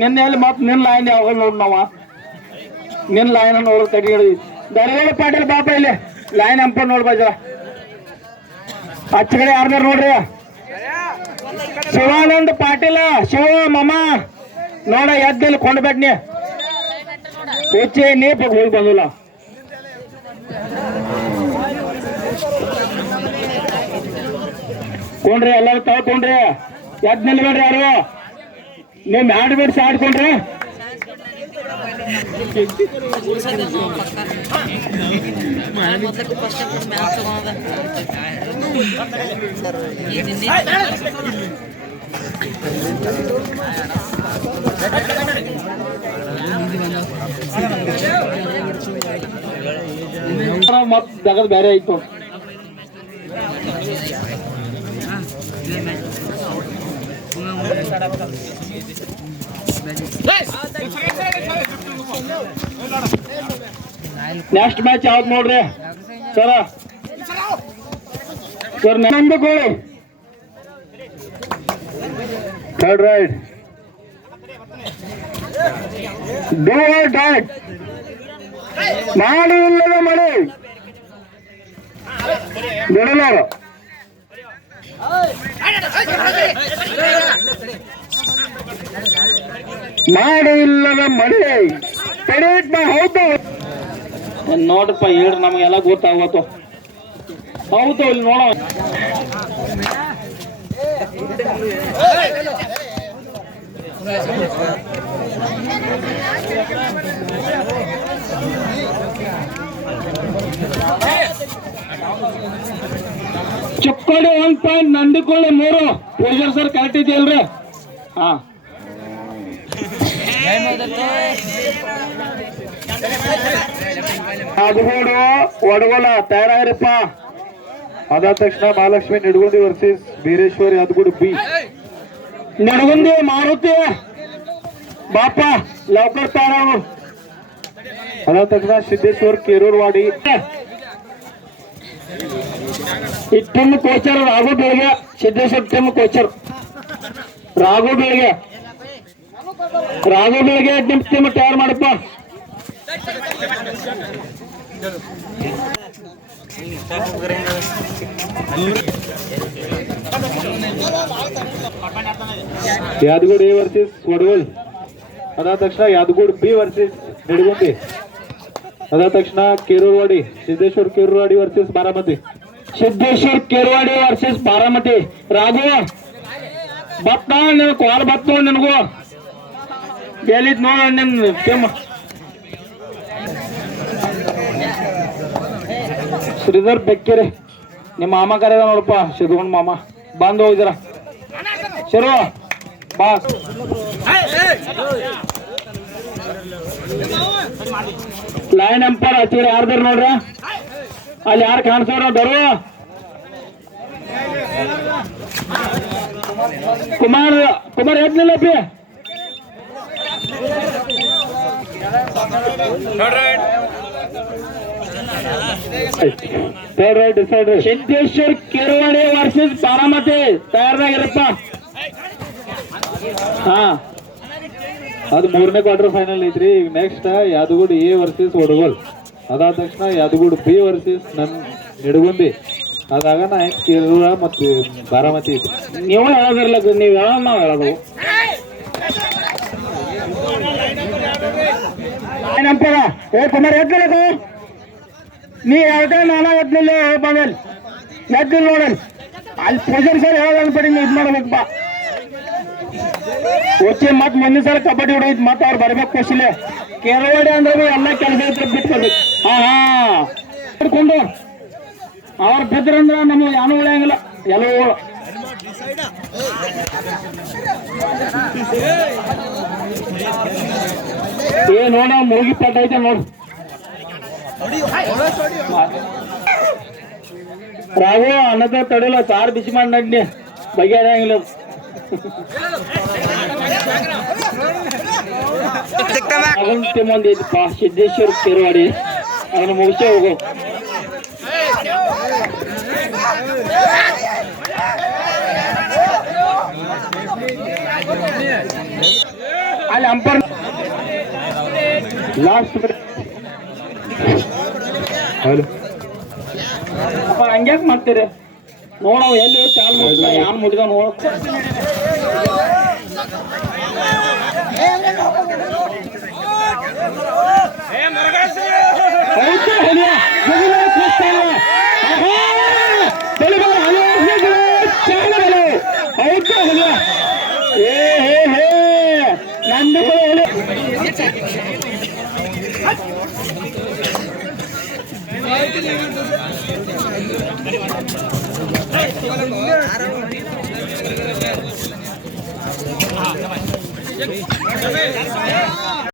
ನಿನ್ನೆ ಮತ್ ನಿನ್ ಲೈನ್ ಯಾವಾಗ ನೋಡ್ ನಾವ ನಿನ್ ಲೈನ್ ನೋಡ್ ತಡಿ ಹಿಡಿದ್ವಿ ದರಗಡ ಪಾಟೀಲ್ ಬಾಪ ಇಲ್ಲಿ ಲೈನ್ ಅಂಪ ನೋಡ್ ಬಾಜ ಹಚ್ಚ ಕಡೆ ಯಾರ್ದಾರ ನೋಡ್ರಿ ಶಿವಾನಂದ್ ಪಾಟೀಲ ಶಿವ ಮಮ್ಮ ನೋಡ ಎದ್ದಲ್ಲಿ ಕೊಂಡ್ಬೇಡ್ನಿ ಹೆಚ್ಚೆ ನೀಪ ಹೋಗಿ ಬಂದಿಲ್ಲ ಕೊಂಡ್ರಿ ಎಲ್ಲರೂ ತಳ್ಕೊಂಡ್ರಿ ಎದ್ ನಿಲ್ಬೇಡ್ರಿ ಯಾರು ನೀವು ಮ್ಯಾಡ್ ಬಿಡ್ಸಿ ಆಡ್ಕೊಂಡ್ರಿ ಮತ್ ಜಗದ್ ಬೇರೆ ಆಯ್ತು ನೆಕ್ಸ್ಟ್ ಮ್ಯಾಚ್ ಯಾವ್ದು ನೋಡ್ರಿ ಸರ್ ನಮ್ದು ಗೋಳು third right do or dot ಮಾಡಿ ಇಲ್ಲದ ಮಳೆ ಬಿಡಲಾರ ಮಾಡಿ ಇಲ್ಲದ ಮಳೆ ಹೌದು ನೋಡ್ರಪ್ಪ ಹೇಳ್ರಿ ನಮಗೆಲ್ಲ ಗೊತ್ತಾಗತ್ತು ಹೌದು ಇಲ್ಲಿ ನೋಡ ಚುಕ್ಕೋಡಿ 1 ಪಾಯಿಂಟ್ ನಂದಿಕೊಳ್ಳಿ 3 ಪೂಜಾರ್ ಸರ್ ಕರೆಕ್ಟ್ ಇದೆಯಲ್ರಿ ಹಾ ಯಾದಗೋಡು ಒಡಗೋಲ ತಯಾರಾಗಿರಪ್ಪ ಅದಾದ ತಕ್ಷಣ ಮಹಾಲಕ್ಷ್ಮಿ ನಿಡಗುಂದಿ ವರ್ಸಸ್ ಬೀರೇಶ್ವರ್ ಯಾದಗೋಡು ಬಿ ನಿಡಗುಂದಿ ಮಾರುತಿ ಬಾಪ ಲವಕರ್ ತಯಾರಾಗು ಅದಾದ ತಕ್ಷಣ ಸಿದ್ದೇಶ್ವರ್ ಕೇರೂರ್ವಾಡಿ ಈ ಟಿಮ್ ಕೋಚರ್ ರಾಘು ಬೆಳಗ್ಗೆ ಸಿದ್ದೇಶ್ವರ್ ಟಿಮ್ ಕೋಚರ್ ರಾಘು ಬೆಳಗ್ಗೆ ಟಿಮ್ ತಯಾರು ಮಾಡಪ್ಪ ಯಾದಗೋಡು ಎ ವರ್ಸಸ್ ವಡಗೋಲ್ ಅದಾದ ತಕ್ಷಣ ಯಾದಗೋಡು ಬಿ ವರ್ಸಸ್ ನಿಡಗುಂದಿ ಅದಾದ ತಕ್ಷಣ ಕೇರೂರ್ವಾಡಿ ಸಿದ್ದೇಶ್ವರ್ ಕೇರೂರ್ವಾಡಿ ವರ್ಸಸ್ ಬಾರಾಮತಿ ರಾಘು ಬತ್ ನಿನ್ ಕಾಲ್ ಬತ್ ನೋಡ್ ನಿನಗೂ ಗೆಲ್ಲಿದ್ ನೋಡ ನಿನ್ ಟೀಮ್ ಶ್ರೀಧರ್ ಬೆಕ್ಕೆರೆ ನಿಮ್ಮ ಮಾಮ ಕರೆದ ನೋಡಪ್ಪ ಸಿದ್ಕೊಂಡ್ ಮಾಮ ಬಂದ್ ಹೋಗಿದ್ರ ಶರು ಬಾ ಲೈನ್ ಅಂಪೈರ್ ಹಚ್ಚಿರ ಯಾರ್ದಾರ ನೋಡ್ರ ಅಲ್ಲಿ ಯಾರು ಕಾಣಿಸೋರ ಬರುವ ಕುಮಾರ್ ಎದ್ಲಿಲ್ಲಪ್ಪಿ ಸಿದ್ದೇಶ್ವರ್ ಕೇರವಾಡಿ ವರ್ಸಸ್ ಬಾರಾಮತಿ ತಯಾರಾಗಿರಪ್ಪ ಹಾ ಅದು 3ನೇ ಕ್ವಾರ್ಟರ್ ಫೈನಲ್ ಐತ್ರಿ ಈಗ ನೆಕ್ಸ್ಟ್ ಯಾದಗೋಡು ಎ ವರ್ಸಸ್ ವಡಗೋಲ್ ಅದಾದ ತಕ್ಷಣ ಯಾದಗೋಡು ಬಿ ವರ್ಸಸ್ ನಿಡಗುಂದಿ ಅದಾಗ ಕೇರಳ ಮತ್ತು ಬಾರಾಮತಿ ಐತಿ ನೀವು ಹೇಳೋದಿರ್ಲ ನೀವು ಹೇಳೋ ನಾವು ಹೇಳೋದು ಏನಂಪಾರ ಏ ಕುಮಾರ್ ಎದ್ದಿಲ್ಲ ನೀ ಯಾವ್ದೇ ನಾನ ಎದ್ದಿಲ್ಲ ಬಂದಲ್ಲಿ ಎದ್ದಿಲ್ಲ ನೋಡಲ್ ಅಲ್ಲಿ ಪೂಜಾರಿ ಸರ್ ಹೇಳೋದ್ ಪಡಿ ನೀವು ಇದು ಮಾಡ್ಬೇಕಪ್ಪ వచ్చే ಮತ್ ಮುಂದಿನ ಸಲ ಕಬಡ್ಡಿ ಹೊಡೋದು ಮತ್ ಅವ್ರು ಬರ್ಬೇಕು ಖುಷಿಲೆ ಕೇರವಾಡಿ ಅಂದ್ರೆ ಎಲ್ಲ ಕೆಲಸ ಇದ್ರೆ ಬಿಟ್ಕೊಡ್ಬೇಕು ಹಾ ಹಿಡ್ಕೊಂಡು ಅವ್ರು ಬಿದ್ರಂದ್ರ ನಮ್ಗೆ ಯಾನು ಉಳಿಯಂಗಿಲ್ಲ ಎಲ್ಲವೂ ಏ ನೋಡ ಮುಳುಗಿ ಪಟ್ಟ ಐತೆ ನೋಡು ರಾಘು ಅನ್ನದ ತಡಿಲ್ಲ ಸಾರು ಬಿಸಿ ಮಾಡಿ ನಡ್ನಿ ಬಗೆಹರಿಯಂಗಿಲ್ಲ ಮಂದಿ ಐತಿಪ್ಪ ಸಿದ್ದೇಶ್ವರ ಕೆರವಾಡಿ ಅದನ್ನು ಮುಗಿಸೇ ಹೋಗು. ಅಲ್ಲಿ ಅಂಪರ್ ಲಾಸ್ಟ್ ಅಪ್ಪ ಹಂಗ್ಯಾಕ್ ಮಾಡ್ತೀರಿ ನೋಡವ ಎಲ್ಲಿ ಚಾಲ್ ಮುಗಿದ ಯಾನ್ ಮುಗಿದ ನೋಡ